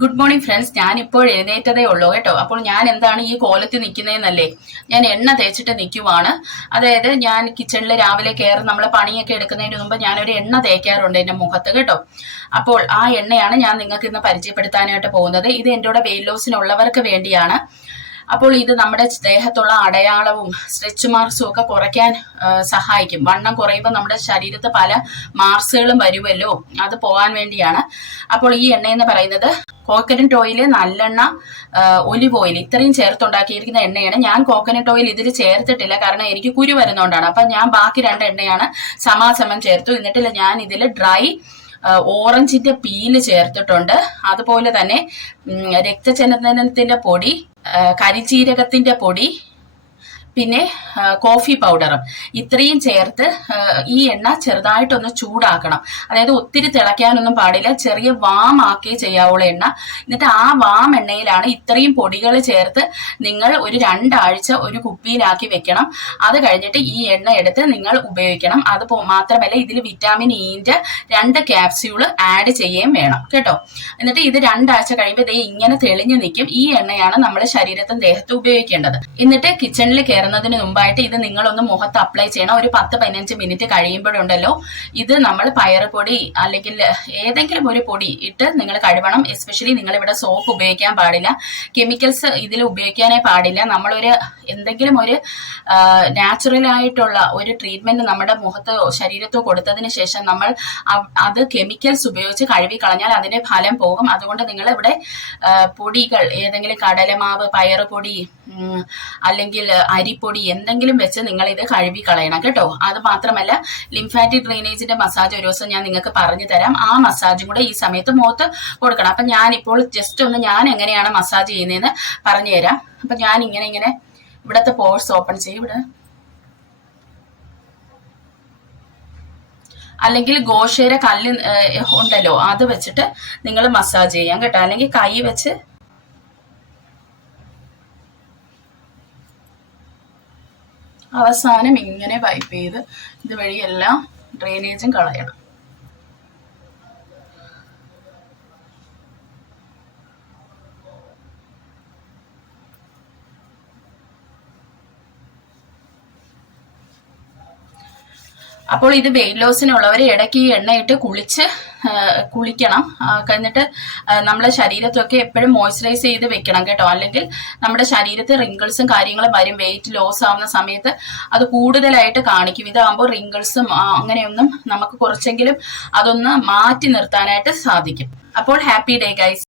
Good morning friends ഞാൻ ഇപ്പോൾ എഴുന്നേറ്റതേ ഉള്ളൂ കേട്ടോ. അപ്പോൾ ഞാൻ എന്താണ് ഈ കോലത്തിൽ നിൽക്കുന്നതെന്നല്ലേ ഞാൻ എണ്ണ തേച്ചിട്ട് നിൽക്കുവാണ്. അതായത് ഞാൻ കിച്ചണിൽ രാവിലെ കയറി നമ്മൾ പണിയൊക്കെ എടുക്കുന്നതിന് മുമ്പ് ഞാനൊരു എണ്ണ തേക്കാറുണ്ട് എന്റെ മുഖത്ത് കേട്ടോ. അപ്പോൾ ആ എണ്ണയാണ് ഞാൻ നിങ്ങൾക്ക് ഇന്ന് പരിചയപ്പെടുത്താനായിട്ട് പോകുന്നത്. ഇത് എന്റെ കൂടെ വെയിറ്റ് ലോസിനുള്ളവർക്ക് വേണ്ടിയാണ്. അപ്പോൾ ഇത് നമ്മുടെ ദേഹത്തുള്ള അടയാളവും സ്ട്രെച്ച് മാർക്സും ഒക്കെ കുറയ്ക്കാൻ സഹായിക്കും. വണ്ണം കുറയുമ്പോൾ നമ്മുടെ ശരീരത്ത് പല മാർക്സുകളും വരുമല്ലോ. അത് പോകാൻ വേണ്ടിയാണ്. അപ്പോൾ ഈ എണ്ണ എന്ന് പറയുന്നത് കോക്കനട്ട് ഓയിൽ നല്ലെണ്ണ ഒലിവ് ഓയിൽ ഇത്രയും ചേർത്തുണ്ടാക്കിയിരിക്കുന്ന എണ്ണയാണ്. ഞാൻ കോക്കനട്ട് ഓയിൽ ഇതിൽ ചേർത്തിട്ടില്ല. കാരണം എനിക്ക് കുരു വരുന്നതുകൊണ്ടാണ് അപ്പം ഞാൻ ബാക്കി രണ്ട് എണ്ണയാണ് സമാസമം ചേർത്തു. എന്നിട്ടില്ല ഞാൻ ഇതിൽ ഡ്രൈ ഓറഞ്ചിന്റെ പീൽ ചേർത്തിട്ടുണ്ട്. അതുപോലെ തന്നെ രക്തചന്ദനത്തിന്റെ പൊടി കരിജീരകത്തിന്റെ പൊടി പിന്നെ കോഫി പൗഡറും ഇത്രയും ചേർത്ത് ഈ എണ്ണ ചെറുതായിട്ടൊന്ന് ചൂടാക്കണം. അതായത് ഒത്തിരി തിളയ്ക്കാനൊന്നും പാടില്ല. ചെറിയ വാം ആക്കി ചെയ്യാവുള്ള എണ്ണ. എന്നിട്ട് ആ വാം എണ്ണയിലാണ് ഇത്രയും പൊടികൾ ചേർത്ത് നിങ്ങൾ ഒരു രണ്ടാഴ്ച ഒരു കുപ്പിയിലാക്കി വെക്കണം. അത് കഴിഞ്ഞിട്ട് ഈ എണ്ണ എടുത്ത് നിങ്ങൾ ഉപയോഗിക്കണം. അത് മാത്രമല്ല ഇതിൽ വിറ്റാമിൻ ഇന്റെ രണ്ട് ക്യാപ്സ്യൂൾ ആഡ് ചെയ്യുകയും വേണം. കേട്ടോ? എന്നിട്ട് ഇത് രണ്ടാഴ്ച കഴിയുമ്പോൾ ദേ ഇങ്ങനെ തെളിഞ്ഞു നിൽക്കും. ഈ എണ്ണയാണ് നമ്മൾ ശരീരത്തും ദേഹത്തും ഉപയോഗിക്കേണ്ടത്. എന്നിട്ട് കിച്ചണിൽ കയറുന്നതിന് മുമ്പായിട്ട് ഇത് നിങ്ങളൊന്ന് മുഖത്ത് അപ്ലൈ ചെയ്യണം. ഒരു പത്ത് പതിനഞ്ച് മിനിറ്റ് കഴിയുമ്പോഴുണ്ടല്ലോ ഇത് നമ്മൾ പയറുപൊടി അല്ലെങ്കിൽ ഏതെങ്കിലും ഒരു പൊടി ഇട്ട് നിങ്ങൾ കഴുകണം എസ്പെഷ്യലി നിങ്ങൾ ഇവിടെ സോപ്പ് ഉപയോഗിക്കാൻ പാടില്ല. കെമിക്കൽസ് ഇതിൽ ഉപയോഗിക്കാനേ പാടില്ല. നമ്മളൊരു എന്തെങ്കിലും ഒരു നാച്ചുറൽ ആയിട്ടുള്ള ഒരു ട്രീറ്റ്മെന്റ് നമ്മുടെ മുഖത്ത് ശരീരത്തോ കൊടുത്തതിന് ശേഷം നമ്മൾ അത് കെമിക്കൽസ് ഉപയോഗിച്ച് കഴുകി കളഞ്ഞാൽ അതിന്റെ ഫലം പോകും. അതുകൊണ്ട് നിങ്ങൾ ഇവിടെ പൊടികൾ ഏതെങ്കിലും കടലമാവ് പയറുപൊടി പൊടി അല്ലെങ്കിൽ അരിപ്പൊടി എന്തെങ്കിലും വെച്ച് നിങ്ങൾ ഇത് കഴുകി കളയണം കേട്ടോ. അത് മാത്രമല്ല ലിംഫാറ്റിക് ഡ്രെയിനേജിന്റെ മസാജ് ഒരു ദിവസം ഞാൻ നിങ്ങൾക്ക് പറഞ്ഞു തരാം. ആ മസാജും കൂടെ ഈ സമയത്ത് മുഖത്ത് കൊടുക്കണം. അപ്പൊ ഞാൻ ഇപ്പോൾ ജസ്റ്റ് ഒന്ന് ഞാൻ എങ്ങനെയാണ് മസാജ് ചെയ്യുന്നതെന്ന് പറഞ്ഞു തരാം. അപ്പൊ ഞാൻ ഇങ്ങനെ ഇങ്ങനെ ഇവിടത്തെ പോഴ്സ് ഓപ്പൺ ചെയ്യും. ഇവിടെ. അല്ലെങ്കിൽ ഗോഷേര കല്ല് ഉണ്ടല്ലോ അത് വെച്ചിട്ട് നിങ്ങൾ മസാജ് ചെയ്യാം കേട്ടോ. അല്ലെങ്കിൽ കൈ വെച്ച് അവസാനം ഇങ്ങനെ പൈപ്പ് ചെയ്ത് ഇതുവഴി എല്ലാം ഡ്രെയിനേജും കളയണം. അപ്പോൾ ഇത് വെയിറ്റ് ലോസിനുള്ളവർ ഇടയ്ക്ക് ഈ എണ്ണയിട്ട് കുളിച്ച് കുളിക്കണം. കഴിഞ്ഞിട്ട് നമ്മുടെ ശരീരത്തൊക്കെ എപ്പോഴും മോയ്സ്ചറൈസ് ചെയ്ത് വെക്കണം കേട്ടോ. അല്ലെങ്കിൽ നമ്മുടെ ശരീരത്തിൽ റിങ്കിൾസും കാര്യങ്ങളും വരും. വെയിറ്റ് ലോസ് ആവുന്ന സമയത്ത് അത് കൂടുതലായിട്ട് കാണിക്കും. ഇതാകുമ്പോൾ റിങ്കിൾസും അങ്ങനെയൊന്നും നമുക്ക് കുറച്ചെങ്കിലും അതൊന്ന് മാറ്റി നിർത്താനായിട്ട് സാധിക്കും. അപ്പോൾ ഹാപ്പി ഡേ ഗൈസ്